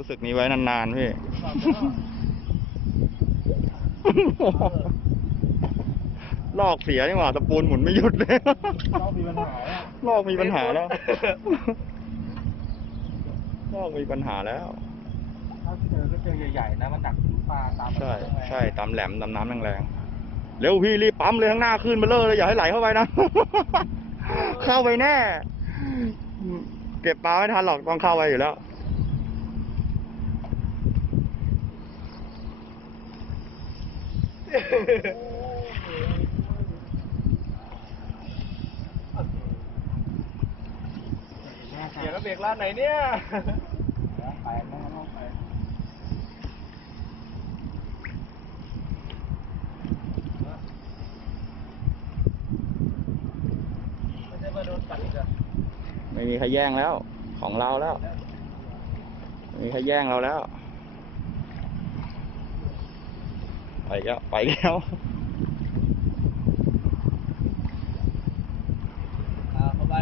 รู้สึกนี้ไว้นานๆพี่ ลอกเสียนี่หว่าตะปูนหมุนไม่หยุดเลยต้องมีปัญหาแล้วลอกมีปัญหาแล้ว ลอกมีปัญหาแล้ว ถ้าเจอก็เจอใหญ่ๆนะมันหนักปลาตามใช่ ใช่ตามแหลมตามน้ำแรงๆ เร็วพี่รีบปั๊มเลยข้างหน้าขึ้นมาเลยอย่าให้ไหลเข้าไปนะ เข้าไปแน่ เก็บปลาไม่ทันหรอกต้องเข้าไปอยู่แล้ว เดี๋ยวเราเบรกร้านไหนเนี่ยไปน้องไปไม่ใช่ว่าโดนตัดอีกอะไม่มีใครแย่งแล้ว ของเราแล้ว ไม่มีใครแย่งเราแล้ว ไปแล้วไปแล้วอ่าเข้าไป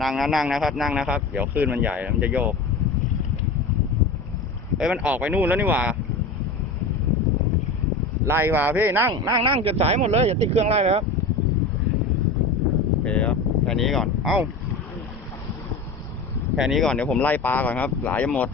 นั่งนะนั่งนะครับ นั่งนะครับ เดี๋ยวคลื่นมันใหญ่แล้วมันจะโยกเอ้ยมันออกไปนู่นแล้วนี่หว่าไล่ว่าพี่นั่งนั่งนั่งเก็บสายหมดเลยอย่าติดเครื่องไล่เลยครับโอเคครับแค่นี้ก่อน เอ้าแค่นี้ก่อนเดี๋ยวผมไล่ปลาก่อนครับ หลายจะหมด